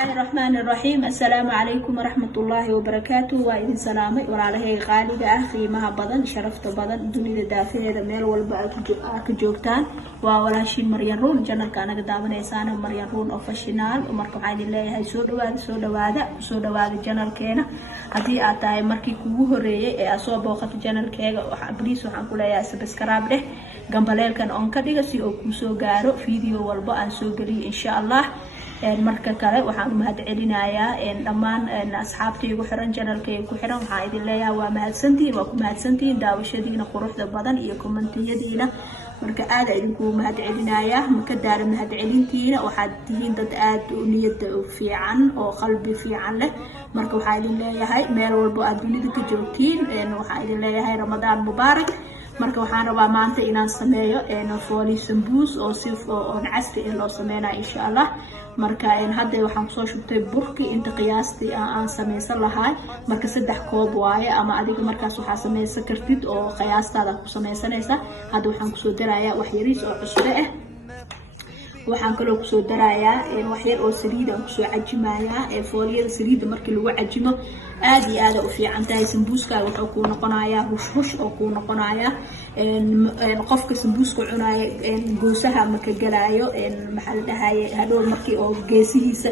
الله الرحمن الرحيم. السلام عليكم ورحمة الله وبركاته. وإذن سلامي وعليه غالبة قيمها بدن شرفت بدن دنيا دافئة ميل والبا كجوكتان وولاشين مريان رون جنر كان قدامنا إنسان مريان رون أوفشنال ومركب عين الله هاي سود جنر كينا هذه أتاي مركي كوه ري أصوب وقت جنر كينا وحبريس وحنقول يا سبسكرايب له جنباليل كان أنكدي سي أو كوسو جارو فيديو والبا أنسوقلي إن شاء الله. marka kale waxaan mahadcelinayaa dhammaan asxaabtayda ku xiran channelkayga ku xiran waxaan idin leeyahay waa mahadsantihiin daawashadiina quruxda badan iyo commentiyadiina marka aad idinku mahadcelinayaa marka daar mahadcelintiina waxaad tihiin dad aad u niyad fiican oo qalbi fiican leh marka waxaan idin leeyahay meel walba aad dunida ka joogtiin waxaan idin leeyahay Ramadaan mubaarak marka waxaan rabaa maanta inaan sameeyo fooli sambuus oo si casri ah loo sameeyo insha Allah marka hadda waxaan soo shubtay burki inta qiyaastii aan sameysan lahaay marka 3 koob waaye ama adiga markaas waxa sameysan kartid oo qiyaastaada ku sameysanaysa hadda waxaan ku soo darayaa wax yariis oo cusub ah waxaan kaloo ku soo darayaa wax yar oo saliid aan ku soo cajimayaa fooliyada saliid markii lagu cajimo aad iyo aad u fiican tahay sambuuska wuxuu ku noqonayaa hush oo ku noqonayaa qofka sambuuska cunaya goosaha marka galaayo maxaa la dhahaye hadhow markii oo geesihiisa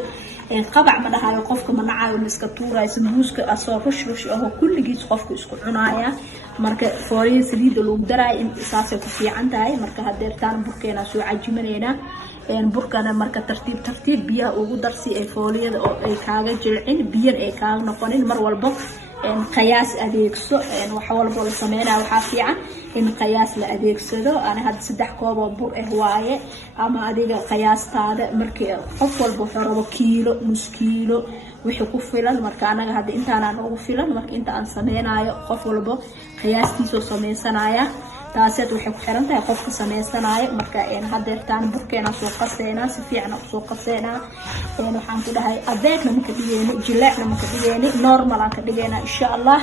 qabac ma dhahayo qofka ma nacayo iska tuurayo sambuuska asoo hush oo kulligiis qofku isku cunaya marka fooliyada saliid lagu daray in saasay ku fiican tahay marka hadeertaan burkeena soo cajimanayna burkana marka tartiib biyaha ugu darsi ee fooliyada oo ay kaaga jilcin biyo ay kaaga noqonin mar walba qiyaas adeegso wax walba la sameeynaa waxa fiican in qiyaas la adeegsado ana had 3 koob oo bur ah waaye ama adiga qiyaastaada markii qof walba wuxuu rabo kiilo nus kiilo wixii ku filan marka anaga hadda intaan ugu filan marka inta aan sameynayo qof walba qiyaastiisa sameeysanaya taasad waxay ku xiran tahay qofka sameeysanaya marka hadeertaan burkeena soo qaseena si fiican u soo qaseena waxaan ku dhahay adeegna ma ka dhigeeno jileecna ma ka dhigeeno normal aan ka dhigeena insha Allah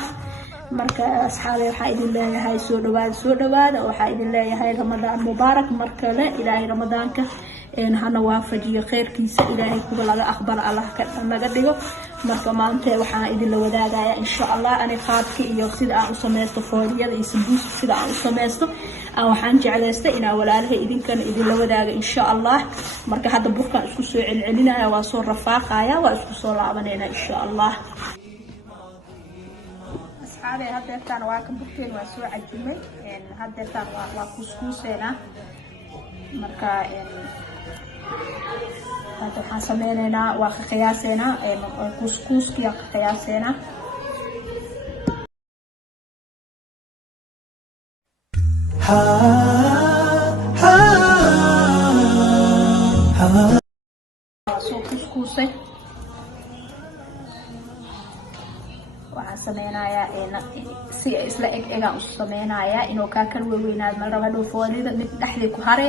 marka asxaabay waxa idin leeyahay soo dhawaada waxa idin leeyahay Ramadaan mubaarak marka la ilaahay Ramadaanka hana waafajiyo khayrkiisa ilaahay kuba laga aqbal Allah ka naga dhigo marka maanta waxaan idin la wadaagayaa insha Allah ani qaabki iyo sida aan u sameesto fooliyada iyo sambuuska sida aan u sameesto waxaan jeclaystay inaan walaalahay idinkan idin la wadaago insha Allah marka hadda burkan isku soo celcelinaya waa soo rafaaqaya waa isku soo laabanayna insha Allah asxaabay hadeertaan waa ka burkeen waa soo cajimay hadeertaan waa kuskuuseena marka هذا حسمينا وقياسنا كسكس كي قياسنا سو كسكسه وحسمينا يا سي isla ega u sameynaya inuu ka kal weeynaad mal rabo foolida mid dhaxli ku hare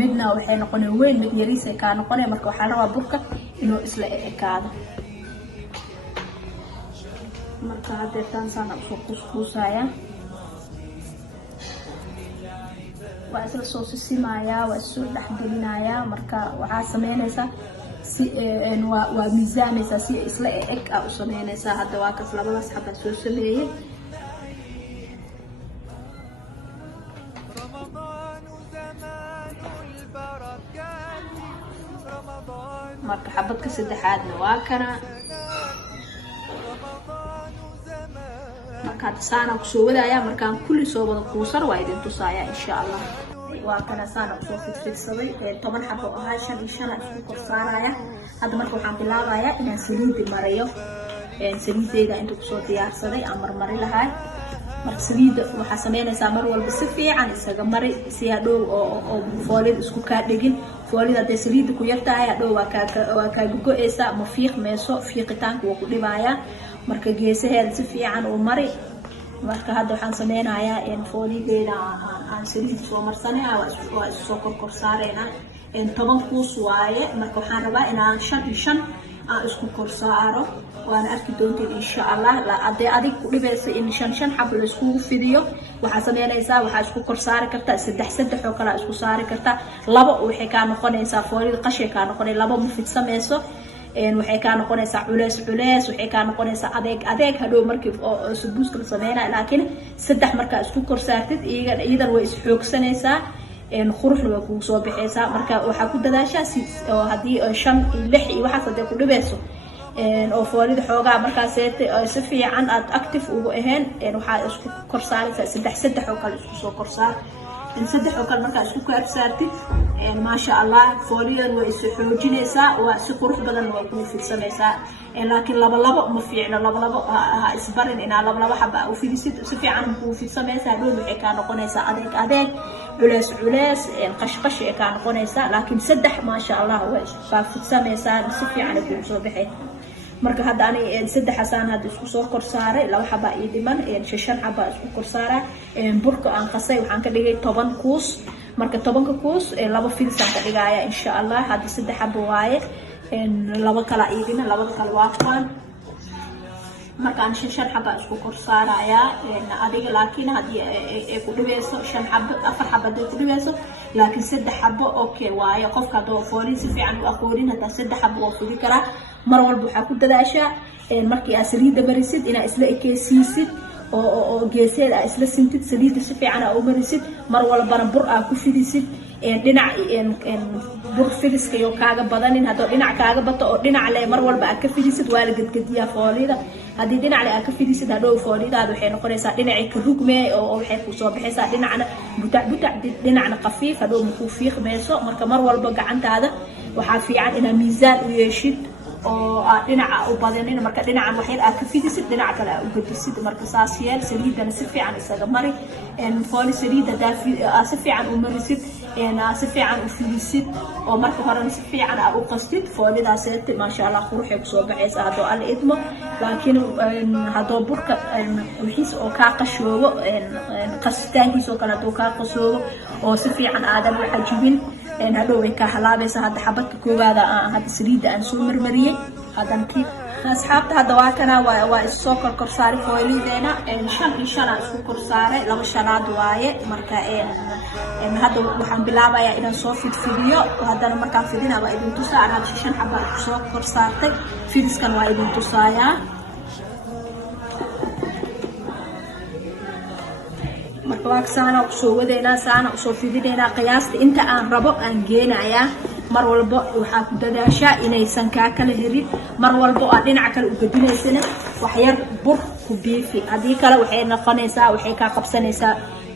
midna waxay noqonay weyn mid yariis ay ka noqonay marka waxa la rabaa burka inuu isla ekaado marka hadeertaan saan soo kuskusaya waa isla soo sisimaya waa soo dhaxgelinaya marka waxa sameynaysa si waa miisaanaysa si isla eg u sameynaysa hadda waa kas labadaas xabba soo sameeyay marka xabadka saddexaadna waa kana marka saana ku soo wadaaya markaan kulli soo wada kuusar waa idin tusaaya insha Allah waa kana saana soo fidsaday 10 xabo oo 5 isku korsaaraya hadda marka waxaan bilaabayaa inaan saliid mariyo saliidayda inta ku soo diyaarsaday aan marmari lahaay marka saliida waxa sameynaysaa mar walba si fiican isaga mari si hadhow oo foolid isku ka dhigin foolida de saliida ku yartahay hadhow waa ka go'aysa ma fiiqmayso fiiqitaanku waa ku dhibaya marka geesaheeda si fiican oo mari marka hadda waxaan sameynayaa foolideeda aan saliid soo marsanay waa soo korsaarayna 10 kuus waaye marka waxaan rabaa inaan 5 isku korsaaro وانا أركي دونتي إن شاء الله لا أديك لبس إن شن حبل اسكو فيديو وحسمينا يسا وحاسكو كرسار كرتا سدح وكلا اسكو سار كرتا لبا وحي كانو قنيسا فوري قشي كانو قني لبا مفيد سميسو waxay ka noqonaysaa culeys waxay ka noqonaysaa adeeg hadhow markii oo sambuuska la sameeynaa laakiin saddex marka isku kor saartid iyadan way is xoogsanaysaa quruxna way kugu soo bixaysaa marka waxaa ku dadaashaa oo haddii 5 iyo 6 iyo waxaas hadday ku dhibayso oo foolida xoogaa markaas si fiican aad active ugu ahayn waxaa isku kor saaraysaa saddex oo kale isku soo kor saar saddex oo kale markaa isku kor saartid maasha allah foolidan way is xoojinaysaa waa si qurux badan way ku fidsanaysaa laakiin laba ma fiicno laba ha isbarin inaa laba xaba u fidisid si fiican ku fidsanaysaa dhow waxay ka noqonaysaa adeeg culeys qashqash ay ka noqonaysaa laakiin saddex maasha allah way fidsanaysaa si fiican ku soo baxay marka hadda ani saddex xasaan hadda isku soo kor saaray laba xaba ii dhiman 6 xaba isku kor saaray burka aan qasay waxaan ka dhigay 10 kuus marka 10 kuus laba fidsaan ka dhigaya insha Allah hadda saddex xaba waaye laba kala ii dhiman labada kala waa qaan marka aan 6 xaba isku kor saaraya adiga laakiin hadii ay ku dhibayso 5 xaba 4 xaba hadii ku dhibayso laakiin saddex xaba okay waaye qofka hadoo foolin si fiican u aqoonin hada saddex xaba oo fudi kara mar walba waxaa ku dadaashaa markii aad saliidda marisid inaad isla ekeysiisid oo geeseeda aad isla sintid saliidda si fiican aad u marisid mar walbana bur aad ku fidisid dhinac bur fidiska iyo kaaga badanin haddoo dhinac kaaga bato oo dhinac le mar walba aad ka fidisid waa la gedgediyaa foolida haddii dhinac le aad ka fidisid hadhow foolidaada waxay noqonaysaa dhinacii ka rugmee oo waxay kusoo baxaysaa dhinacna butac dhinacna qafiif hadhow makuu fiiqmayso marka mar walba gacantaada waxaa fiican inaad miisaan u yeeshid oo dhinaca u badanin marka dhinacan wax yar aad ka fidisid dhinaca kale aad u gedisid marka saas yeel saliidana si fiican isaga mari fooli saliida si fiican u marisid si fiican u fidisid oo marka horena si fiican aad u qastid foolidaas maasha Allah quruxay ku soo baxaysaa hadoo al idmo laakiin hadoo burka wixiis oo ka qashoobo qasitaankiisa oo kale hadoo ka qashoobo oo si fiican aadan u xajibin hadhow way ka halaabaysaa hadda xabadka koowaada hadda saliidda aan soo marmariyay hadan ki asxaabta hadda waa kana waa is soo kor saaray foolideena 5 aan isku kor saaray 2 shanaad waaye marka hadda waxaan bilaabayaa inaan soo fidiyo haddana markaan fidinaba idin tusaa aan 6 xaba soo kor saartay fidiskan waa idin tusaaya marka waa saana soo wadeena saana soo fidinayna qiyaasta inta aan rabo aan geenaya mar walba waxa ku dadaashaa inaysan ka kala herin mar walba oo dhinac kale u gadinaysana wax yar bur ku biifi hadii kale waxay noqonaysaa waxay ka qabsanaysaa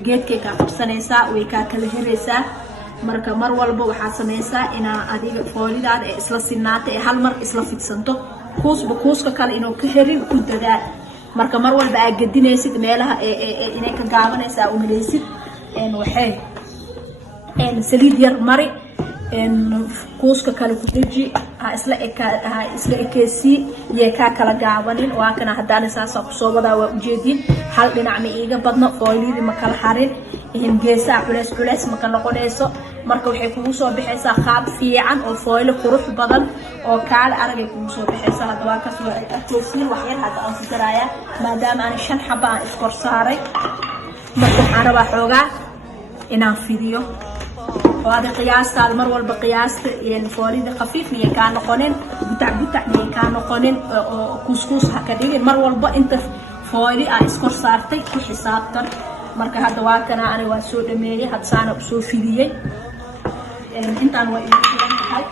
geedkay ka qabsanaysaa way ka kala heraysaa marka mar walba waxa sameeysaa ina adiga foolidaad ee isla sinaatay hal mar isla fidsanto kuuska kale inuu ka herin ku dadaal marka mar walba aad gadinaysid meelaha inay ka gaabanaysaa u maleysid waxay saliid yar mari kuuska kale ku dhaji isla ekeysi yee ka kala gaabanin waa kana hadaan saasa ku soo wadaa waa ujeedin hal dhinac ma iiga badno foolidii ma kala xarin geesaha culeys ma ka noqonayso marka waxay kugu soo bixaysaa qaab fiican oo foolo qurux badan oo kaal aragay kugu soo bixaysaa hadda waa ka soo ekeysiin wax yar hadda aan ku daraya maadaama aan 5 xaba aan iskor saaray marka waxaan rabaa xoogaa inaan fidiyo وهذا قياس هذا مر والبقياس يعني فوريد خفيف مية كان قنن بتاع مية كان قنن كوسكوس هكذا مر والب أنت فوري أسكر صارتي كحسابتر مرك هذا واكنا أنا واسود مية هاد سانة بسوي فيديو أنت أنا وإيه هاي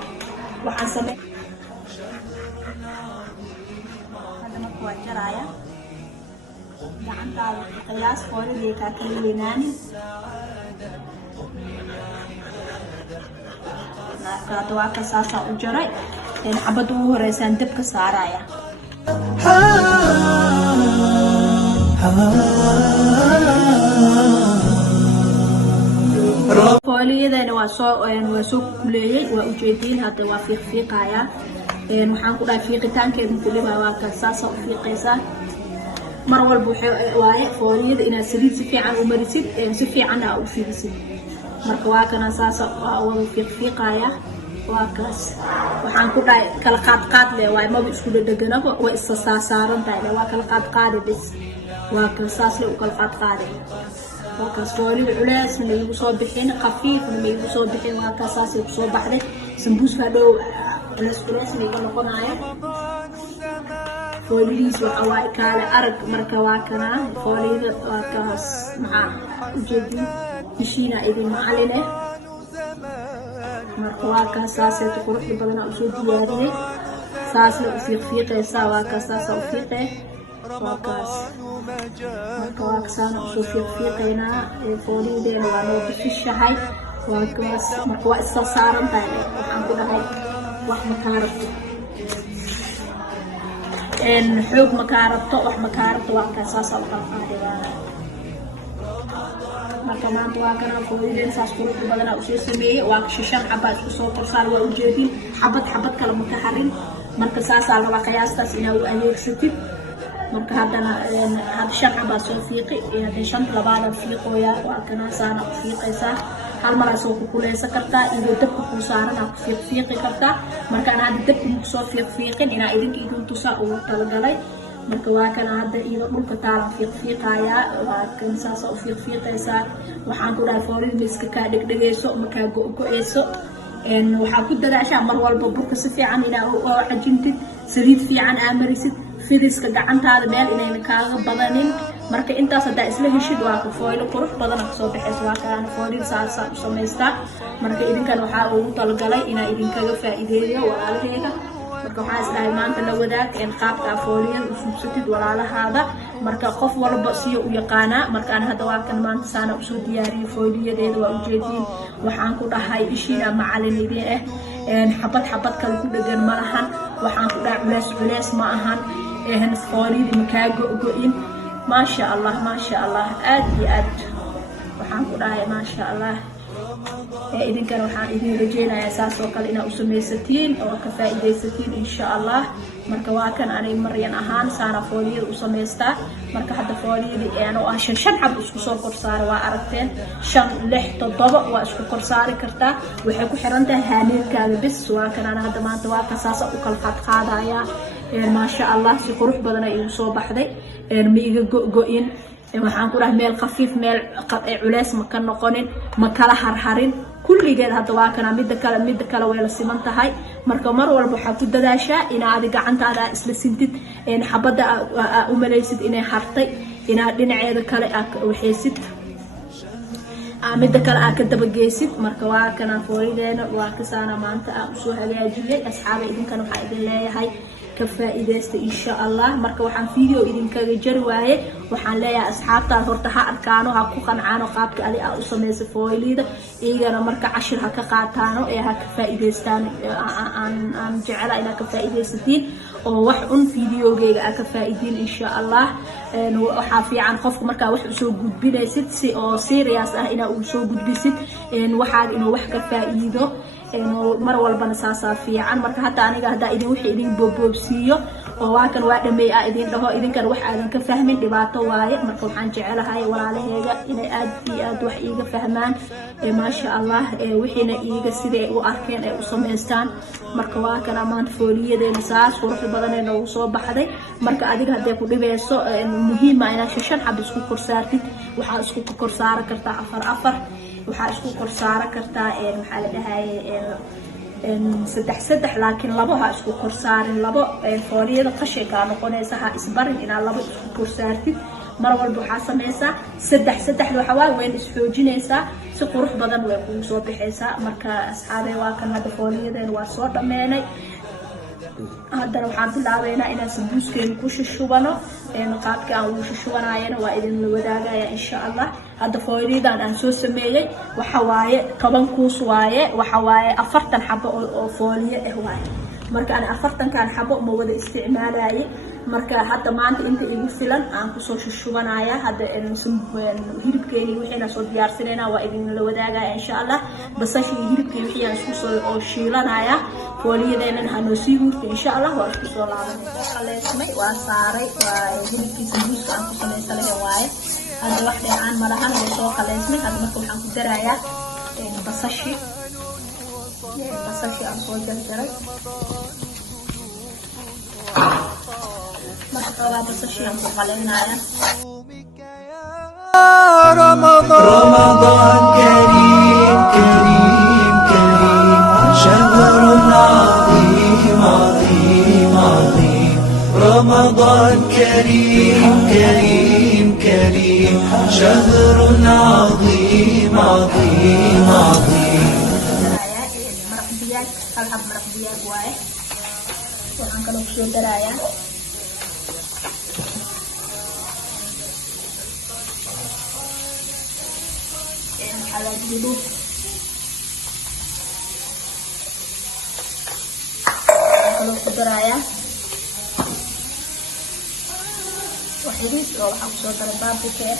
وحسب هذا ما كواجر عيا يعني هذا قياس فوري كاكليناني هذا واقع ساسا وجري لأن عبدو رئيسان دبك سارايا فوليدا واسو كليي وأجيدين هذا وافيق فيقايا waxaan ku dhahay fiiqitaankeedu kaliba waa ka saasa u fiiqaysa mar walba waaye fooliyada inaad saliid si fiican u marisid si fiican aad u fiiqisid marka waa kana saasa wada fiiqaya waa kaas waxaan ku dhahay kala qaad leh waa ma isku dhadhanaba way isa saaran tahay waa kala qaad bis waa ka saas leh u kala qaad waa kaas fooliyada culeys ma igu soo bixin qafiif ma igu soo bixin waa ka saas ku soo baxday sambuuska dhow كلاس ميكا نقنايا فوليس وحواي كالا أرق مركواكنا فوليد وكاس مع جدي مشينا إذن معلنة مركواكا ساسة تقرح بدنا أشود دياري ساسة أفيق ساواكا ساسة أفيق وكاس مركواك سانا أفيقنا فوليدين وانو بفشهاي وكاس مركوا إستصارا تاني وحنقول هاي واحد مكارب إن حوق مكاربته وح مكاربته وكاساسة وكالقاعدة marka maanta waa kana fooyeen saas ku badana u soo sameeyay waa shishan xabad ku soo qorsaar waa u jeedin xabad kala ma ka harin marka saas aan la qiyaastaas inaa u adeegsatid marka hadana had shan xabad soo fiiqi ee shan labaad fiiqoya waa kana saana fiiqaysa hal mar soo ku kuleysan kartaa iyo dabka ku saarana ku fiiqi kartaa marka aan hadda dabka ku soo fiiqin inaa idin tusaa oo talagalay marka waa kana hadda iyo dhulka taalan fiiqaya waa kan saas oo fiiqaysa waxaan ku dhahay fooril miska ka dhigdhigayso marka go'ayso waxaa ku dadaashaa mar walba burka si fiican inaa oo xajintid saliid fiican aamarisid fidiska gacantaada meel inayna kaaga badanin marka intaas hadda isla heshid waa ka foil qurux badan ka soo baxayso waa kana fooril saas u sameystaa marka idinkan waxa uu talagalay inaa idinkaga faa'iideeyo walaalahayga marka waxa isdhahay maanta la wadaag in qaabka fooliyada u subsatid walaalahaada marka qof walba si uu yaqaana marka aan hadda waa kan maanta saana u soo diyaariyay fooliyadeeda waa u jeedin waxaan ku dhahay ishiina macalinidii xabad kale ku dhagan ma lahan waxaan ku dhahay culays ma ahan fooliyada makaago go'in ma sha Allah aad iyo aad waxaan ku dhahay ma sha Allah idinkan waxaan idin rajeynayaa saas oo kale inaa u samaysatiin oo ka faa'iideysatiin insha Allah marka waa kan anay maryan ahaan saana fooliyada u samaystaa marka hadda fooliyada oo shan xab isku soo korsaar waa aragteen 5 6 7 waa isku korsaari kartaa waxay ku xiran tahay haneerkaaga bis waa kan ana hadda maanta waa ka saas u kala qaadaya ma sha Allah si qurux badan ay u soo baxday ma iga go'in waxaan ku dhahay meel khafiif meel culays ma ka noqonin ma kala harharin kulligeed hadda waa kana mid kale way la siman tahay marka mar walba waxa ku dadaashaa inaad gacantaada isla sintid xabada u malaysid inay hartay inaad dhinaceeda kale waxaysid mid kale ka daba geesid marka waa kana foorideena waa ka saana maanta soo hagaajiyay asxaabay idinkan waxa idin leeyahay كفائدة إن شاء الله مركب وحن فيديو إذن كجري واهي وحن ليا أصحابتا هرتا هاركانو هاكو قنعانو قابك علي أصميز فويليدا إيجانا مركب 10 هكا قاتانو إيها كفائدة عن جعلا إلى كفائدة ستين ووحن فيديو جيجا كفائدين إن شاء الله وحافي عن خوفك مركب وح سو جود بيست أو سيرياس إنا سو جود بيست وحاج إنه وح كفائدة إنه مرة والبنا ساسا في عن مركب حتى أنا قاعدة إذا وحي إذن بوبسيو وواكن واحد مي إذن له إذن كان وح إذن كفهمين دبعته وايد مركب حن جعلها هاي ولا عليها إن أد وح إيجا فهمان ما شاء الله وحنا إيجا سيد وأركان وصمستان مركب واكن أمان فولية ده مساس وروح بدنا إنه وصوب بحدي مركب أديك هدي كل بيسو مهم أنا ششان حب سكو كرسارتي وح سكو كرسارة كرتا أفر waxaa isku korsaara kartaa maxaa la dhahay saddex laakiin labaha isku korsaarin labo fooliyada qashinka noqonaysa ha isbarin inaa labo isku korsaartid mar walba waxaa samaysaa saddex waxa waa weyn isxoojinaysaa si qurux badan way kugu soo bixaysaa marka asxaabay waa kan hadda fooliyadeen waa soo dhammeynay haddana waxaan bilaabaynaa inaan sambuuskeena ku shushubano qaabka aan ugu shushubanayana waa idin la wadaagaya insha Allah hadda fooliyadan aan soo sameeyay waxa waaye 10 kuus waaye waxa waaye 40 xabo oo fooliye ah waaye marka aan 40 kan xabo ma wada isticmaalay marka hadda maanta inta igu filan aan ku soo shushubanaya hadda hilibkeeni wixii soo diyaarsanayna waa idin la wadaagaya insha Allah basashi hilibkeeni wixii aan isku soo oo shiilanaya fooliyadeena hanoo sii hurta insha Allah waa isku soo laabanay qaleesmay waa saaray waa hilibkiisa muuska aan ku sameeyay waaye هذا واحدة عن ملهان وصوص خليسمي هذا مثل حنك درايا بصشي أنصول جرجري مرحبا بصشي أنصول خلينا رمضان كريم كريم كريم شهر عظيم hal xab maraq diyaar waaye waxaan kaloo ku soo darayaa xalaal hilib kaloo ku darayaa وحريص أو حبسة ضربات بكير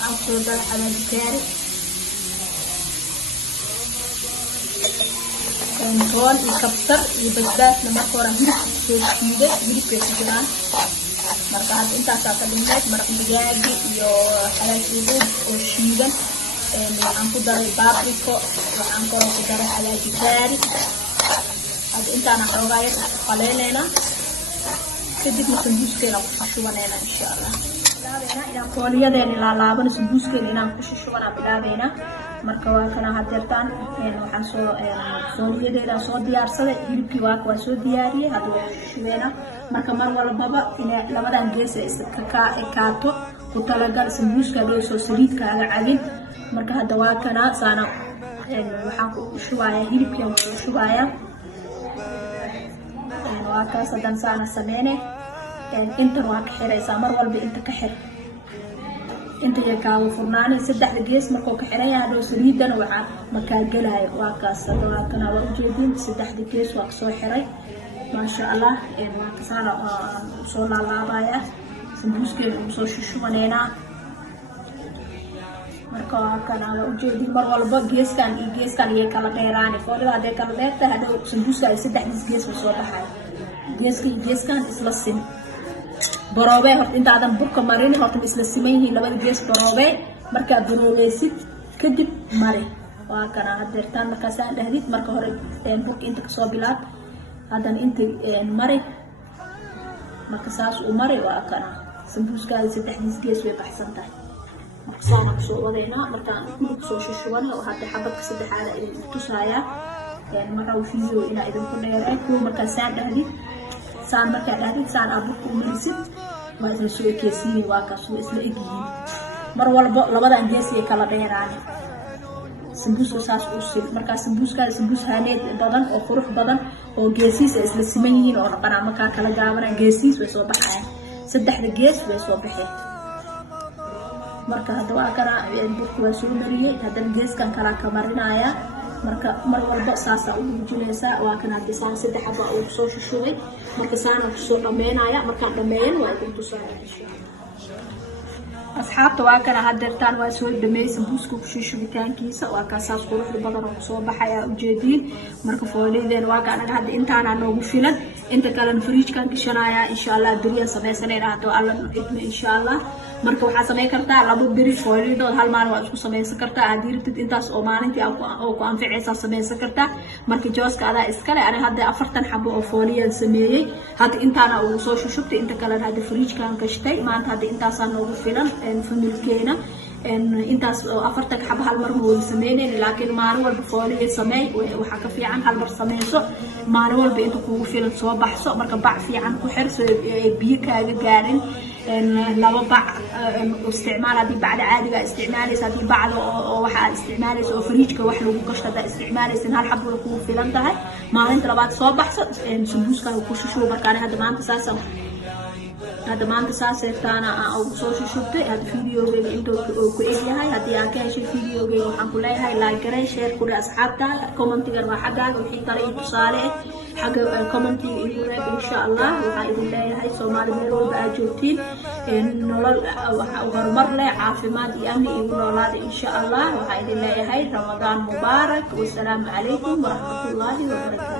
حبسة ضرب على بكير كنتون يكبر يبزبات لما كورا هيرك سوشيدة هيرك بيسجلان مرقات انتا ساقلينات مرق دجاجي يو حلال سيدود وشيدة waxaan ku daray babriko waxaan kaloo ku daray xalaaji gaari hadda intaana xoogaa yar qaleynayna kadibna sambuuskeena ku shubanayna insha Allah bilaabayna inaan fooliyadeena laalaabano sambuuskeena inaan ku shubanaa bilaabayna marka waa kana hadeertaan waxaan soo fooliyadeeda soo diyaarsaday hilibkii waa soo diyaariyay hadda waa shubeena marka mar walbaba inay labadan gees iska kaato ku talagal sambuuska loo soo saliidkaaga cabin marka hadda waa kana saana waxaan ku shubayaa hilibkii aan ku shubayaa waa kaas hadan saana sameene inta waa ka xiraysaa mar walba inta ka xir inta ay kaaga furnaanay saddexda gees markuu ka xiran yahay hadhow saliidana waxaa makaa gelaayo waa kaas hadda waa kana waa ujeedin saddexda gees waa soo xiray maasha Allah waa kasaana soo laalaabaya sambuuskeena soo shushubanaynaa marka kana la ujeedin mar walba geeskan iyo geeskan ay kala dheeraan foolada ay kala dheertahay hadhow sambuuska ay saddexdiis gees soo baxay geeska iyo geeskan isla sim baroobe horta intaadan burka marin horta isla siman yihiin labada gees baroobe marka baroobaysid kadib mari waa kana hadeertaan marka saan dhahdid marka hore burka inta ka soo bilaab hadan inta mari marka saas u mari waa kana sambuuska ay saddexdiis gees way baxsan tahay saana soo wadeena markaan kulub soo shushubana oo hadda xabadka saddexaad ay tusaya marka uu fiidiyo ina idin ku dheeray kuwa marka saan dhahdid saan abuurku marisid waa isla soo keesiin waa kaas oo isla egyihiin mar walba labadan gees ay kala dheeraan sambuuska saas u sil marka sambuus haaneed badan oo qurux badan oo geesiis isla siman yihiin oo raqana marka kala gaabanaan geesiis way soo baxayaan saddexda gees way soo baxeen marka hadda waa kana burku waa soo mariyay hadda geeskan kala ka marinaya marka mar walba saasa u jinaysa waa kana bisaan saddex xabba oo soo shushubay marka saana ku soo dhameynaya marka dhameeyeen waa idin tusaanaysaa asxaabta waa kana hadeertaan waa soo dhameeyay sambuuska ku shushubitaankiisa waa ka saas qurux badan oo soo baxaya ujeedin marka foolideen waa kana hadda intaana noogu filan inta kale fridge-kan gashanaya insha Allah duriya sameeysanayna hadda alla idmo insha Allah marka waxa sameey kartaa labo biri foolidood hal maalin waa isku sameeysan kartaa hadii rabtid intaas oo maalintii oo ku anficaysa sameeysan kartaa marka jooska ada iskale ana hadda 40 xabo oo fooliyan sameeyay hadda intaana uu soo shushubtay inta kale hadda fridge-kan gashtay maanta hadda intaas noogu filan familkeena intaas oo 40 xabo hal mar ma sameeyeen laakiin maalin walba fooliye sameey waxa ka fiican hal mar sameeyso maalin walba inta kugu filan soo baxso marka bac fiican ku xirso biyo kaaga gaarin laba bac isticmaal hadii bacda caadiga isticmaalaysa hadii bacda oo waxa isticmaalaysa oo fridge-ka wax lagu gashtada isticmaalaysa hal xabo kugu filan tahay maalinta labaad soo baxso sambuuska ku shushubo marka هذا ما أنت ساسرتانا أو سوشي شوبي هذا فيديو جاي أنتو كويسة هاي هذا ياكل شيء فيديو جاي وحن كلها هاي لايك كري شير كل أصحابك كومنت كروا حدا وحين طريق صالح حق الكومنت يقول إن شاء الله وهاي الله هاي سومالي ميرول بأجوتين نولل وغرمر له عافمات يامي يقولوا إن شاء الله وهاي الله هاي رمضان مبارك والسلام عليكم ورحمة الله وبركاته.